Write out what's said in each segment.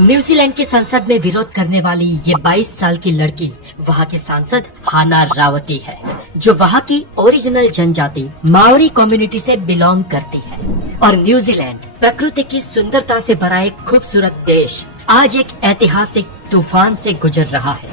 New Zealand की संसद में विरोध करने वाली ये 22 साल की लड़की वहाँ की सांसद हाना रावती है, जो वहाँ की ओरिजिनल जनजाति माओरी कम्युनिटी से बिलोंग करती है। और न्यूजीलैंड प्रकृति की सुंदरता से भरा एक खूबसूरत देश आज एक ऐतिहासिक तूफान से गुजर रहा है।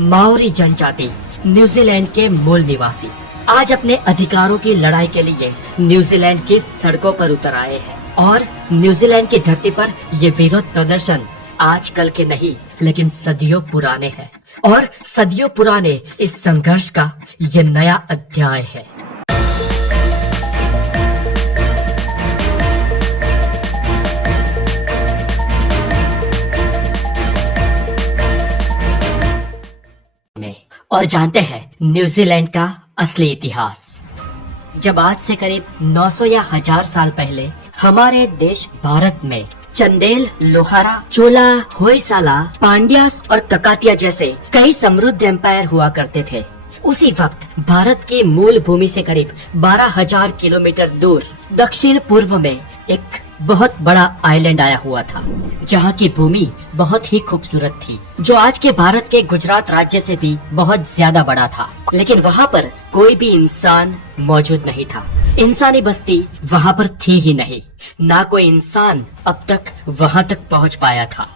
माओरी जनजाति न्यूजीलैंड के मूल निवासी आज अपने अधिकारों की लड़ाई के लिए न्यूजीलैंड की सड़कों पर उतर आए हैं। और न्यूजीलैंड की धरती पर ये विरोध प्रदर्शन आजकल के नहीं लेकिन सदियों पुराने हैं। और सदियों पुराने इस संघर्ष का ये नया अध्याय है। और जानते हैं न्यूजीलैंड का असली इतिहास। जब आज से करीब 900 या 1000 साल पहले हमारे देश भारत में चंदेल, लोहारा, चोला, होयसाला, पांड्यास और ककातिया जैसे कई समृद्ध एम्पायर हुआ करते थे, उसी वक्त भारत की मूल भूमि से करीब 12,000 किलोमीटर दूर दक्षिण पूर्व में एक बहुत बड़ा आइलैंड आया हुआ था, जहाँ की भूमि बहुत ही खूबसूरत थी, जो आज के भारत के गुजरात राज्य से भी बहुत ज्यादा बड़ा था। लेकिन वहाँ पर कोई भी इंसान मौजूद नहीं था। इंसानी बस्ती वहाँ पर थी ही नहीं, ना कोई इंसान अब तक वहाँ तक पहुँच पाया था।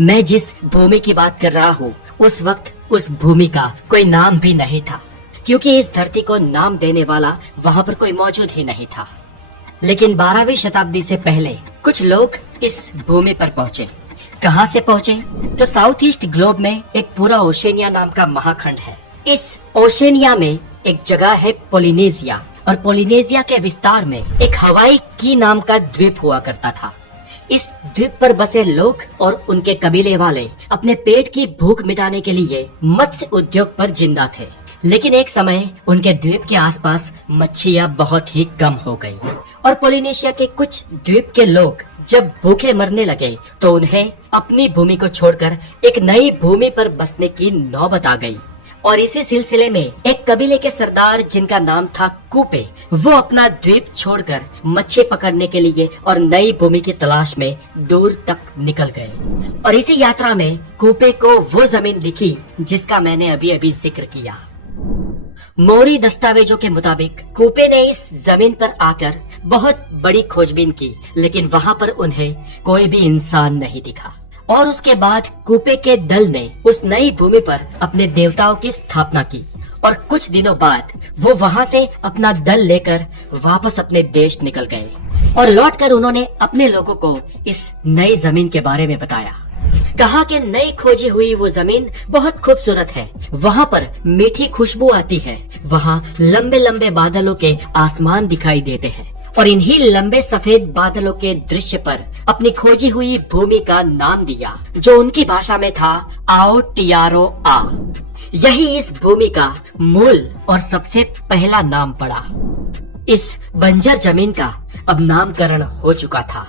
मैं जिस भूमि की बात कर रहा हूँ, उस वक्त उस भूमि का कोई नाम भी नहीं था, क्योंकि इस धरती को नाम देने वाला वहाँ पर कोई मौजूद ही नहीं था। लेकिन 12वीं शताब्दी से पहले कुछ लोग इस भूमि पर पहुँचे। कहाँ से पहुँचे? तो साउथ ईस्ट ग्लोब में एक पूरा ओशेनिया नाम का महाखंड है। इस ओशेनिया में एक जगह है पोलिनेशिया, और पोलिनेशिया के विस्तार में एक हवाई की नाम का द्वीप हुआ करता था। इस द्वीप पर बसे लोग और उनके कबीले वाले अपने पेट की भूख मिटाने के लिए मत्स्य उद्योग पर जिंदा थे। लेकिन एक समय उनके द्वीप के आसपास मच्छियाँ बहुत ही कम हो गई, और पोलिनेशिया के कुछ द्वीप के लोग जब भूखे मरने लगे तो उन्हें अपनी भूमि को छोड़कर एक नई भूमि पर बसने की नौबत आ गई। और इसी सिलसिले में एक कबीले के सरदार, जिनका नाम था कूपे, वो अपना द्वीप छोड़कर मच्छी पकड़ने के लिए और नई भूमि की तलाश में दूर तक निकल गए। और इसी यात्रा में कूपे को वो जमीन दिखी जिसका मैंने अभी अभी जिक्र किया। मोरी दस्तावेजों के मुताबिक कूपे ने इस जमीन पर आकर बहुत बड़ी खोजबीन की, लेकिन वहाँ पर उन्हें कोई भी इंसान नहीं दिखा। और उसके बाद कूपे के दल ने उस नई भूमि पर अपने देवताओं की स्थापना की, और कुछ दिनों बाद वो वहाँ से अपना दल लेकर वापस अपने देश निकल गए। और लौटकर उन्होंने अपने लोगों को इस नई जमीन के बारे में बताया। कहा कि नई खोजी हुई वो जमीन बहुत खूबसूरत है, वहाँ पर मीठी खुशबू आती है, वहाँ लंबे लंबे बादलों के आसमान दिखाई देते हैं, और इन्हीं लंबे सफेद बादलों के दृश्य पर अपनी खोजी हुई भूमि का नाम दिया, जो उनकी भाषा में था आओ टियारो आ। यही इस भूमि का मूल और सबसे पहला नाम पड़ा। इस बंजर जमीन का अब नामकरण हो चुका था।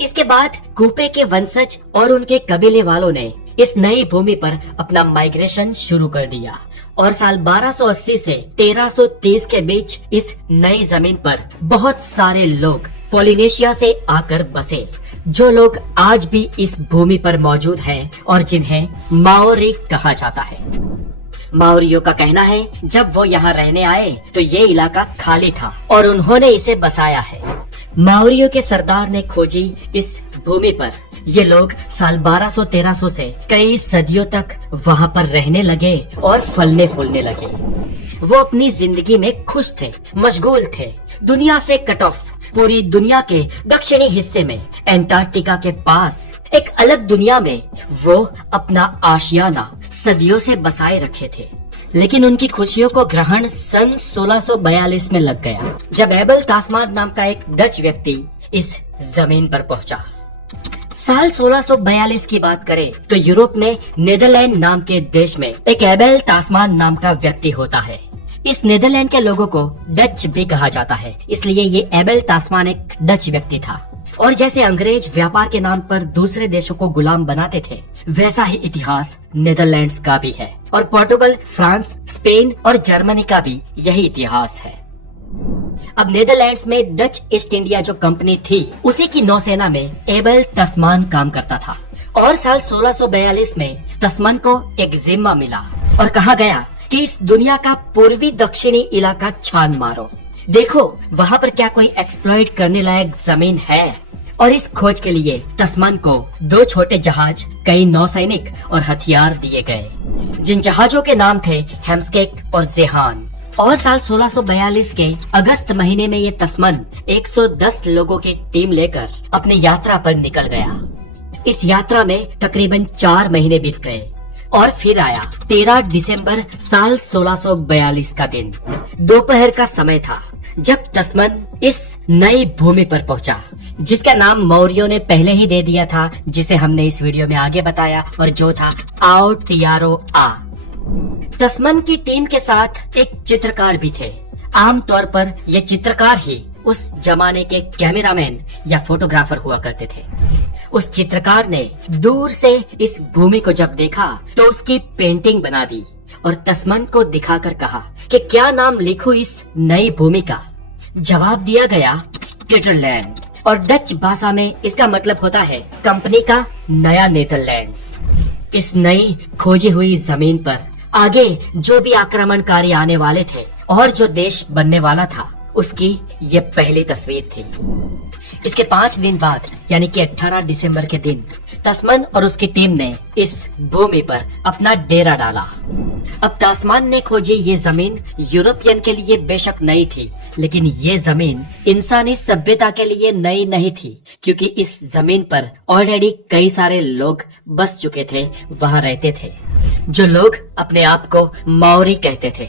इसके बाद कूपे के वंशज और उनके कबीले वालों ने इस नई भूमि पर अपना माइग्रेशन शुरू कर दिया, और साल 1280 से 1330 के बीच इस नई जमीन पर बहुत सारे लोग पोलिनेशिया से आकर बसे, जो लोग आज भी इस भूमि पर मौजूद हैं और जिन्हें माओरी कहा जाता है। माओरियों का कहना है जब वो यहाँ रहने आए तो ये इलाका खाली था और उन्होंने इसे बसाया है। माओरियों के सरदार ने खोजी इस भूमि पर। ये लोग साल 1200-1300 से कई सदियों तक वहाँ पर रहने लगे और फलने फूलने लगे। वो अपनी जिंदगी में खुश थे, मशगूल थे, दुनिया से कट ऑफ। पूरी दुनिया के दक्षिणी हिस्से में एंटार्क्टिका के पास एक अलग दुनिया में वो अपना आशियाना सदियों से बसाए रखे थे। लेकिन उनकी खुशियों को ग्रहण सन 1642 में लग गया, जब एबल तास्मान नाम का एक डच व्यक्ति इस जमीन पर पहुंचा। साल 1642 की बात करें तो यूरोप में नीदरलैंड नाम के देश में एक एबल तास्मान नाम का व्यक्ति होता है। इस नीदरलैंड के लोगों को डच भी कहा जाता है, इसलिए ये एबल तास्मान एक डच व्यक्ति था। और जैसे अंग्रेज व्यापार के नाम पर दूसरे देशों को गुलाम बनाते थे, वैसा ही इतिहास नीदरलैंड्स का भी है। और पोर्टुगल, फ्रांस, स्पेन और जर्मनी का भी यही इतिहास है। अब नीदरलैंड्स में डच ईस्ट इंडिया जो कंपनी थी, उसी की नौसेना में एबल तस्मान काम करता था। और साल 1642 में तस्मान को एक जिम्मा मिला और कहा गया कि इस दुनिया का पूर्वी दक्षिणी इलाका छान मारो, देखो वहाँ पर क्या कोई एक्सप्लॉइट करने लायक जमीन है। और इस खोज के लिए तस्मान को 2 छोटे जहाज, कई नौसैनिक और हथियार दिए गए, जिन जहाजों के नाम थे हेम्सकेक और जेहान। और साल 1642 के अगस्त महीने में ये तस्मान 110 लोगों की टीम लेकर अपनी यात्रा पर निकल गया। इस यात्रा में तकरीबन 4 महीने बीत गए और फिर आया 13 दिसंबर साल 1642 का दिन। दोपहर का समय था जब तस्मान इस नई भूमि पर पहुंचा, जिसका नाम मौर्यों ने पहले ही दे दिया था, जिसे हमने इस वीडियो में आगे बताया, और जो था आओ टियारो आ। तस्मान की टीम के साथ एक चित्रकार भी थे। आमतौर पर ये चित्रकार ही उस जमाने के कैमरामैन या फोटोग्राफर हुआ करते थे। उस चित्रकार ने दूर से इस भूमि को जब देखा तो उसकी पेंटिंग बना दी और तस्मान को दिखाकर कहा कि क्या नाम लिखूं इस नई भूमि का। जवाब दिया गया स्विट्जरलैंड, और डच भाषा में इसका मतलब होता है कंपनी का नया नीदरलैंड्स। इस नई खोजी हुई जमीन पर आगे जो भी आक्रमणकारी आने वाले थे और जो देश बनने वाला था, उसकी ये पहली तस्वीर थी। इसके 5 दिन बाद यानी कि 18 दिसंबर के दिन तस्मान और उसकी टीम ने इस भूमि पर अपना डेरा डाला। अब तस्मान ने खोजी ये जमीन यूरोपियन के लिए बेशक नई थी, लेकिन ये जमीन इंसानी सभ्यता के लिए नई नहीं थी, क्योंकि इस जमीन पर ऑलरेडी कई सारे लोग बस चुके थे, वहाँ रहते थे, जो लोग अपने आप को मौरी कहते थे।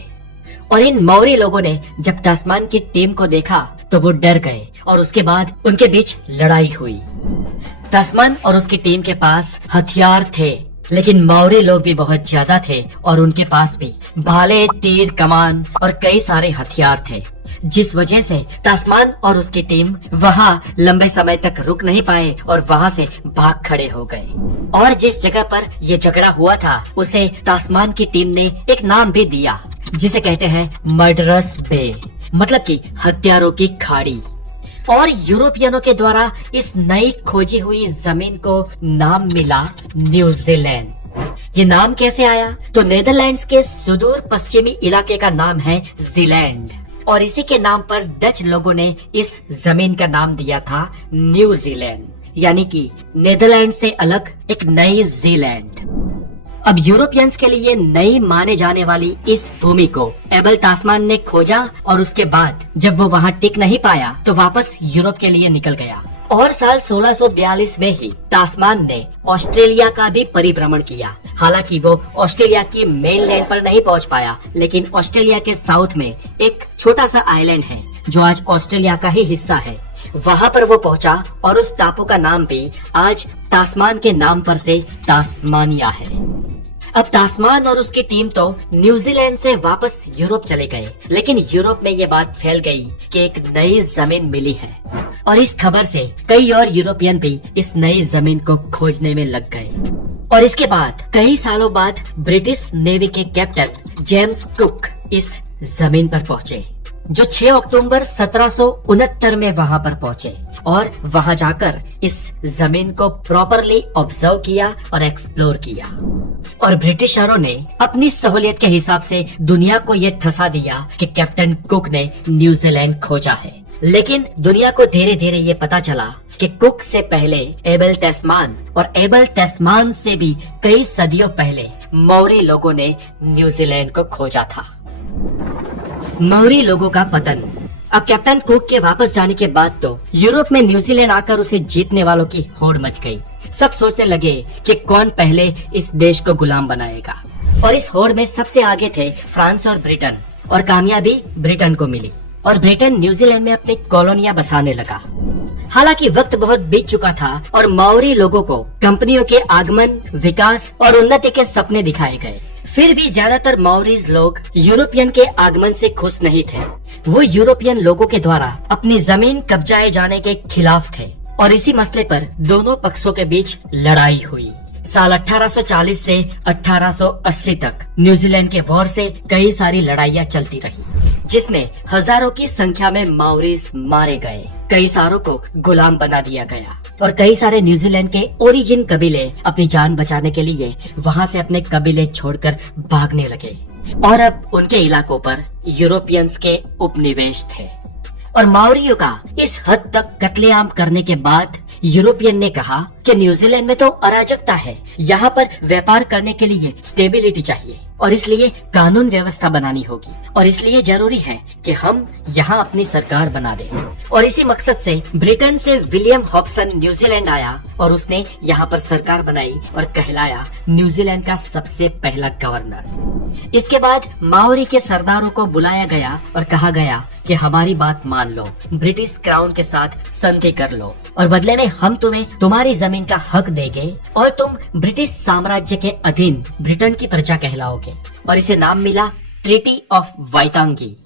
और इन मौरी लोगों ने जब तस्मान की टीम को देखा तो वो डर गए और उसके बाद उनके बीच लड़ाई हुई। तस्मान और उसकी टीम के पास हथियार थे, लेकिन मौरी लोग भी बहुत ज्यादा थे और उनके पास भी भाले, तीर, कमान और कई सारे हथियार थे, जिस वजह से तस्मान और उसकी टीम वहाँ लंबे समय तक रुक नहीं पाए और वहाँ से भाग खड़े हो गए। और जिस जगह पर ये झगड़ा हुआ था उसे तस्मान की टीम ने एक नाम भी दिया, जिसे कहते हैं मर्डरस बे, मतलब कि हत्यारों की खाड़ी। और यूरोपियनों के द्वारा इस नई खोजी हुई जमीन को नाम मिला न्यूजीलैंड। ये नाम कैसे आया? तो नीदरलैंड्स के सुदूर पश्चिमी इलाके का नाम है जीलैंड, और इसी के नाम पर डच लोगों ने इस जमीन का नाम दिया था न्यूजीलैंड, यानी कि नीदरलैंड से अलग एक नई जीलैंड। अब यूरोपियंस के लिए नई माने जाने वाली इस भूमि को एबल तस्मान ने खोजा और उसके बाद जब वो वहाँ टिक नहीं पाया तो वापस यूरोप के लिए निकल गया। और साल 1642 में ही तस्मान ने ऑस्ट्रेलिया का भी परिभ्रमण किया। हालांकि वो ऑस्ट्रेलिया की मेनलैंड पर नहीं पहुंच पाया, लेकिन ऑस्ट्रेलिया के साउथ में एक छोटा सा आइलैंड है जो आज ऑस्ट्रेलिया का ही हिस्सा है, वहाँ पर वो पहुंचा और उस टापू का नाम भी आज तस्मान के नाम पर से तस्मानिया है। अब तस्मान और उसकी टीम तो न्यूजीलैंड से वापस यूरोप चले गए, लेकिन यूरोप में ये बात फैल गई कि एक नई जमीन मिली है, और इस खबर से कई और यूरोपियन भी इस नई जमीन को खोजने में लग गए। और इसके बाद कई सालों बाद ब्रिटिश नेवी के कैप्टन जेम्स कुक इस जमीन पर पहुँचे, जो 6 अक्टूबर 1769 में वहाँ पर पहुँचे और वहाँ जाकर इस जमीन को प्रॉपरली ऑब्जर्व किया और एक्सप्लोर किया। और ब्रिटिशरों ने अपनी सहूलियत के हिसाब से दुनिया को ये ठसा दिया कि कैप्टन कुक ने न्यूजीलैंड खोजा है। लेकिन दुनिया को धीरे धीरे ये पता चला कि कुक से पहले एबल तस्मान और एबल तस्मान से भी कई सदियों पहले मौरी लोगों ने न्यूजीलैंड को खोजा था। मौरी लोगों का पतन। अब कैप्टन कुक के वापस जाने के बाद तो यूरोप में न्यूजीलैंड आकर उसे जीतने वालों की होड़ मच गई। सब सोचने लगे कि कौन पहले इस देश को गुलाम बनाएगा, और इस होड़ में सबसे आगे थे फ्रांस और ब्रिटेन, और कामयाबी ब्रिटेन को मिली और ब्रिटेन न्यूजीलैंड में अपनी कॉलोनियां बसाने लगा। हालांकि वक्त बहुत बीत चुका था और मौरी लोगों को कंपनियों के आगमन, विकास और उन्नति के सपने दिखाए गए। फिर भी ज्यादातर मौरीज लोग यूरोपियन के आगमन से खुश नहीं थे। वो यूरोपियन लोगों के द्वारा अपनी जमीन कब्जाए जाने के खिलाफ थे और इसी मसले पर दोनों पक्षों के बीच लड़ाई हुई। साल 1840 से 1880 तक न्यूजीलैंड के वॉर से कई सारी लड़ाइयाँ चलती रही, जिसमें हजारों की संख्या में माओरीज मारे गए, कई सारों को गुलाम बना दिया गया और कई सारे न्यूजीलैंड के ओरिजिन कबीले अपनी जान बचाने के लिए वहां से अपने कबीले छोड़कर भागने लगे और अब उनके इलाकों पर यूरोपियंस के उपनिवेश थे। और माओरियों का इस हद तक कत्लेआम करने के बाद यूरोपियन ने कहा कि न्यूजीलैंड में तो अराजकता है, यहाँ पर व्यापार करने के लिए स्टेबिलिटी चाहिए और इसलिए कानून व्यवस्था बनानी होगी और इसलिए जरूरी है कि हम यहाँ अपनी सरकार बना दें। और इसी मकसद से ब्रिटेन से विलियम हॉब्सन न्यूजीलैंड आया और उसने यहाँ पर सरकार बनाई और कहलाया न्यूजीलैंड का सबसे पहला गवर्नर। इसके बाद माओरी के सरदारों को बुलाया गया और कहा गया कि हमारी बात मान लो, ब्रिटिश क्राउन के साथ संधि कर लो और बदले में हम तुम्हें तुम्हारी जमीन का हक देंगे और तुम ब्रिटिश साम्राज्य के अधीन ब्रिटेन की प्रजा कहलाओगे। और इसे नाम मिला ट्रीटी ऑफ वाइतांगी।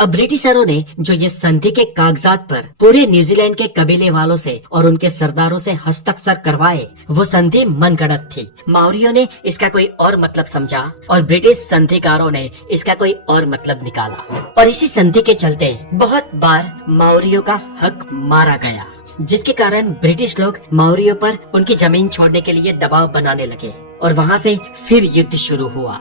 अब ब्रिटिशरों ने जो ये संधि के कागजात पर पूरे न्यूजीलैंड के कबीले वालों से और उनके सरदारों से हस्ताक्षर करवाए, वो संधि मनगढ़ंत थी। माओरियों ने इसका कोई और मतलब समझा और ब्रिटिश संधिकारों ने इसका कोई और मतलब निकाला और इसी संधि के चलते बहुत बार माओरियों का हक मारा गया, जिसके कारण ब्रिटिश लोग माओरियों पर उनकी जमीन छोड़ने के लिए दबाव बनाने लगे और वहाँ से फिर युद्ध शुरू हुआ।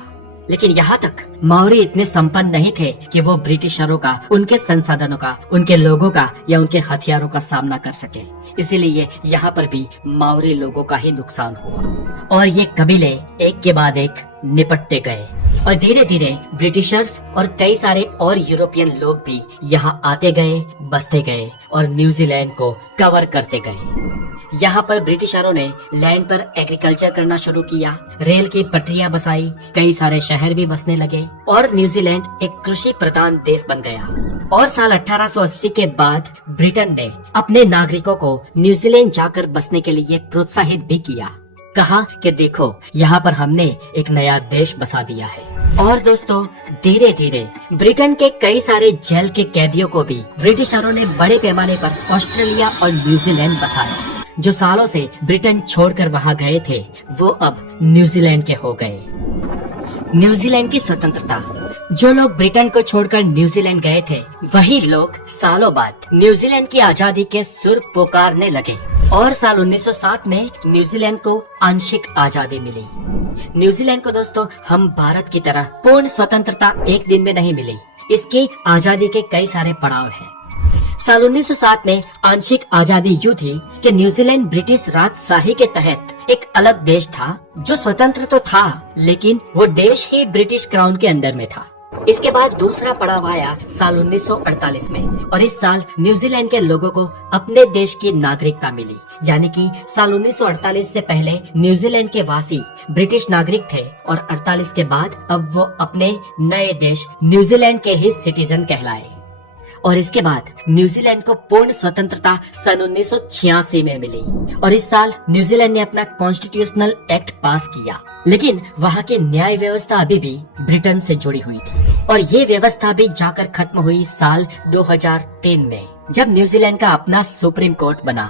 लेकिन यहाँ तक माओरी इतने संपन्न नहीं थे कि वो ब्रिटिशरों का, उनके संसाधनों का, उनके लोगों का या उनके हथियारों का सामना कर सके। इसीलिए यहाँ पर भी माओरी लोगों का ही नुकसान हुआ और ये कबीले एक के बाद एक निपटते गए और धीरे धीरे ब्रिटिशर्स और कई सारे और यूरोपियन लोग भी यहाँ आते गए, बसते गए और न्यूजीलैंड को कवर करते गए। यहाँ पर ब्रिटिशरों ने लैंड पर एग्रीकल्चर करना शुरू किया, रेल की पटरियां बसाई, कई सारे शहर भी बसने लगे और न्यूजीलैंड एक कृषि प्रधान देश बन गया। और साल 1880 के बाद ब्रिटेन ने अपने नागरिकों को न्यूजीलैंड जाकर बसने के लिए प्रोत्साहित भी किया। कहा कि देखो, यहाँ पर हमने एक नया देश बसा दिया है। और दोस्तों, धीरे धीरे ब्रिटेन के कई सारे जेल के कैदियों को भी ब्रिटिशरों ने बड़े पैमाने पर ऑस्ट्रेलिया और न्यूजीलैंड बसाया। जो सालों से ब्रिटेन छोड़कर वहाँ गए थे, वो अब न्यूजीलैंड के हो गए। न्यूजीलैंड की स्वतंत्रता, जो लोग ब्रिटेन को छोड़कर न्यूजीलैंड गए थे, वही लोग सालों बाद न्यूजीलैंड की आजादी के सुर पुकारने लगे और साल 1907 में न्यूजीलैंड को आंशिक आजादी मिली। न्यूजीलैंड को दोस्तों हम भारत की तरह पूर्ण स्वतंत्रता एक दिन में नहीं मिली, इसकी आजादी के कई सारे पड़ाव हैं। साल 1907 में आंशिक आजादी यूं थी कि न्यूजीलैंड ब्रिटिश राजशाही के तहत एक अलग देश था, जो स्वतंत्र तो था लेकिन वो देश ही ब्रिटिश क्राउन के अंडर में था। इसके बाद दूसरा पड़ाव आया साल 1948 में और इस साल न्यूजीलैंड के लोगों को अपने देश की नागरिकता मिली। यानी कि साल 1948 से पहले न्यूजीलैंड के वासी ब्रिटिश नागरिक थे और 48 के बाद अब वो अपने नए देश न्यूजीलैंड के ही सिटीजन कहलाए। और इसके बाद न्यूजीलैंड को पूर्ण स्वतंत्रता सन 1986 में मिली और इस साल न्यूजीलैंड ने अपना कॉन्स्टिट्यूशनल एक्ट पास किया। लेकिन वहाँ की न्याय व्यवस्था अभी भी ब्रिटेन से जुड़ी हुई थी और ये व्यवस्था भी जाकर खत्म हुई साल 2003 में, जब न्यूजीलैंड का अपना सुप्रीम कोर्ट बना।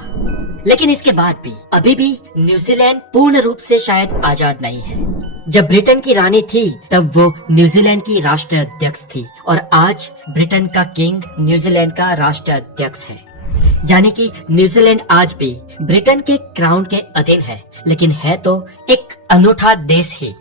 लेकिन इसके बाद भी अभी भी न्यूजीलैंड पूर्ण रूप से शायद आजाद नहीं है। जब ब्रिटेन की रानी थी तब वो न्यूजीलैंड की राष्ट्राध्यक्ष थी और आज ब्रिटेन का किंग न्यूजीलैंड का राष्ट्राध्यक्ष है। यानी कि न्यूजीलैंड आज भी ब्रिटेन के क्राउन के अधीन है, लेकिन है तो एक अनूठा देश ही।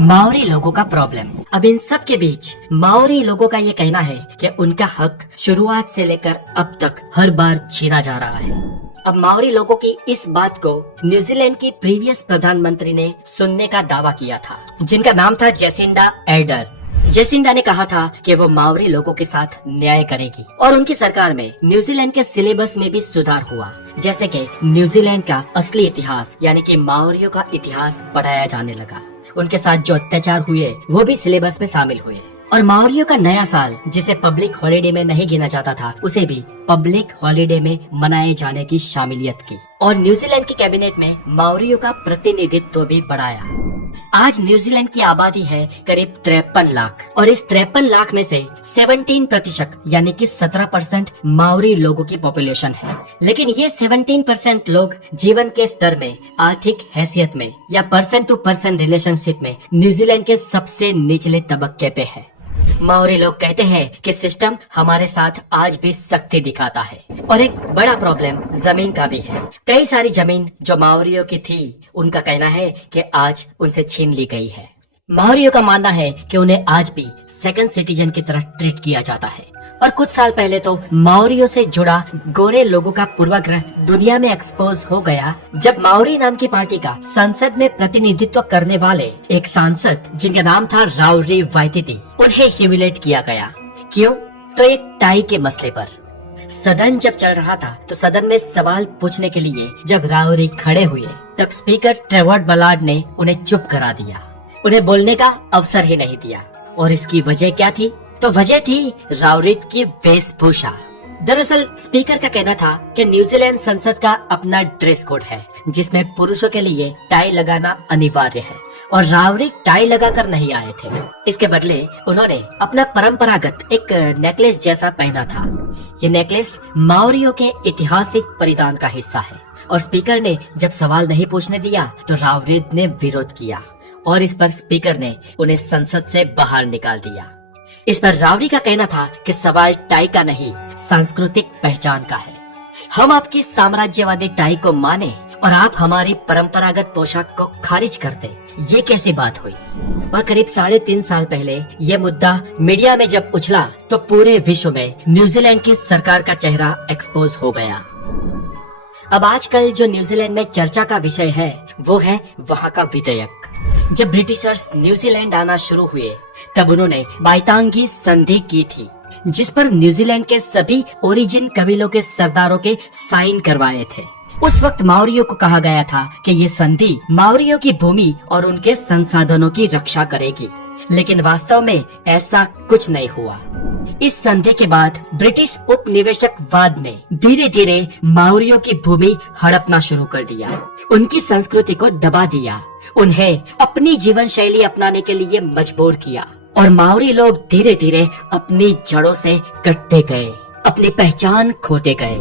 माओरी लोगों का प्रॉब्लम। अब इन सब के बीच माओरी लोगों का ये कहना है कि उनका हक शुरुआत से लेकर अब तक हर बार छीना जा रहा है। अब माओरी लोगों की इस बात को न्यूजीलैंड की प्रीवियस प्रधानमंत्री ने सुनने का दावा किया था, जिनका नाम था जेसिंडा एर्डन। जेसिंडा ने कहा था कि वो माओरी लोगों के साथ न्याय करेगी और उनकी सरकार में न्यूजीलैंड के सिलेबस में भी सुधार हुआ, जैसे कि न्यूजीलैंड का असली इतिहास यानी कि माओरियों का इतिहास पढ़ाया जाने लगा। उनके साथ जो अत्याचार हुए वो भी सिलेबस में शामिल हुए और माओरियों का नया साल, जिसे पब्लिक हॉलिडे में नहीं गिना जाता था, उसे भी पब्लिक हॉलिडे में मनाए जाने की शामिलियत की और न्यूजीलैंड की कैबिनेट में माओरियों का प्रतिनिधित्व भी बढ़ाया। आज न्यूजीलैंड की आबादी है करीब 53 लाख और इस 53 लाख में से 17% यानी कि 17% माओरी लोगों की पॉपुलेशन है। लेकिन ये 17% लोग जीवन के स्तर में, आर्थिक हैसियत में या पर्सन टू पर्सन रिलेशनशिप में न्यूजीलैंड के सबसे निचले तबक्के पे है। माओरी लोग कहते हैं कि सिस्टम हमारे साथ आज भी सख्ती दिखाता है और एक बड़ा प्रॉब्लम जमीन का भी है। कई सारी जमीन जो माओरियों की थी, उनका कहना है कि आज उनसे छीन ली गई है। माओरियों का मानना है कि उन्हें आज भी सेकंड सिटीजन की तरह ट्रीट किया जाता है और कुछ साल पहले तो माओरियों से जुड़ा गोरे लोगों का पूर्वाग्रह दुनिया में एक्सपोज हो गया जब माओरी नाम की पार्टी का संसद में प्रतिनिधित्व करने वाले एक सांसद जिनका नाम था राउरी वाइतिति, उन्हें ह्यूमिलेट किया गया। क्यों? तो एक टाई के मसले पर। सदन जब चल रहा था तो सदन में सवाल पूछने के लिए जब राउरी खड़े हुए तब स्पीकर ट्रेवर्ड बलार्ड ने उन्हें चुप करा दिया, उन्हें बोलने का अवसर ही नहीं दिया। और इसकी वजह क्या थी? तो वजह थी राउरिट की वेशभूषा। दरअसल स्पीकर का कहना था कि न्यूजीलैंड संसद का अपना ड्रेस कोड है जिसमें पुरुषों के लिए टाई लगाना अनिवार्य है और राउरिट टाई लगाकर नहीं आए थे। इसके बदले उन्होंने अपना परंपरागत एक नेकलेस जैसा पहना था। ये नेकलेस माओरियों के ऐतिहासिक परिधान का हिस्सा है और स्पीकर ने जब सवाल नहीं पूछने दिया तो राउरिट ने विरोध किया और इस पर स्पीकर ने उन्हें संसद से बाहर निकाल दिया। इस पर रावरी का कहना था कि सवाल टाई का नहीं, सांस्कृतिक पहचान का है। हम आपकी साम्राज्यवादी टाई को माने और आप हमारी परंपरागत पोशाक को खारिज करते, ये कैसी बात हुई? और करीब 3.5 साल पहले ये मुद्दा मीडिया में जब उछला तो पूरे विश्व में न्यूजीलैंड की सरकार का चेहरा एक्सपोज हो गया। अब आजकल जो न्यूजीलैंड में चर्चा का विषय है वो है वहाँ का विधेयक। जब ब्रिटिशर्स न्यूजीलैंड आना शुरू हुए तब उन्होंने बाइतांगी संधि की थी जिस पर न्यूजीलैंड के सभी ओरिजिन कबीलों के सरदारों के साइन करवाए थे। उस वक्त माओरियों को कहा गया था कि ये संधि माओरियों की भूमि और उनके संसाधनों की रक्षा करेगी, लेकिन वास्तव में ऐसा कुछ नहीं हुआ। इस संधि के बाद ब्रिटिश उपनिवेशकवाद ने धीरे धीरे माओरियों की भूमि हड़पना शुरू कर दिया, उनकी संस्कृति को दबा दिया, उन्हें अपनी जीवन शैली अपनाने के लिए मजबूर किया और माओरी लोग धीरे धीरे अपनी जड़ों से कटते गए, अपनी पहचान खोते गए।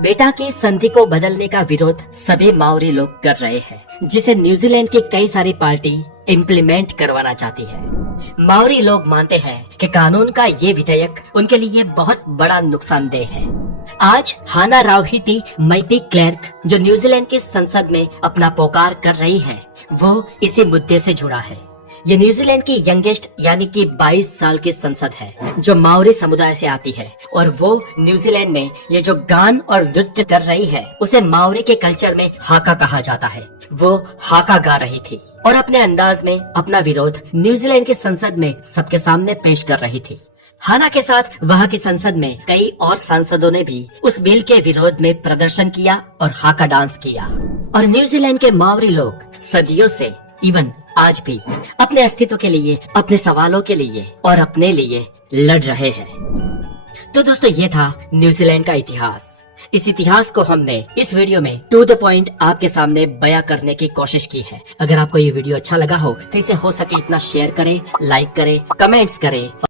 बेटा की संधि को बदलने का विरोध सभी माओरी लोग कर रहे हैं, जिसे न्यूजीलैंड की कई सारी पार्टी इम्प्लीमेंट करवाना चाहती है। माओरी लोग मानते हैं कि कानून का ये विधेयक उनके लिए बहुत बड़ा नुकसानदेह है। आज हाना रावहिती मैपी क्लर्क जो न्यूजीलैंड की संसद में अपना पुकार कर रही है वो इसी मुद्दे से जुड़ा है। ये न्यूजीलैंड की यंगेस्ट यानी कि 22 साल की संसद है जो माओरी समुदाय से आती है और वो न्यूजीलैंड में ये जो गान और नृत्य कर रही है उसे माओरी के कल्चर में हाका कहा जाता है। वो हाका गा रही थी और अपने अंदाज में अपना विरोध न्यूजीलैंड की संसद में सबके सामने पेश कर रही थी। हाना के साथ वहाँ की संसद में कई और सांसदों ने भी उस बिल के विरोध में प्रदर्शन किया और हाका डांस किया। और न्यूजीलैंड के माओरी लोग सदियों से इवन आज भी अपने अस्तित्व के लिए, अपने सवालों के लिए और अपने लिए लड़ रहे हैं। तो दोस्तों ये था न्यूजीलैंड का इतिहास। इस इतिहास को हमने इस वीडियो में टू द पॉइंट आपके सामने बयां करने की कोशिश की है। अगर आपको ये वीडियो अच्छा लगा हो तो इसे हो सके इतना शेयर करें, लाइक करें, कमेंट्स करें।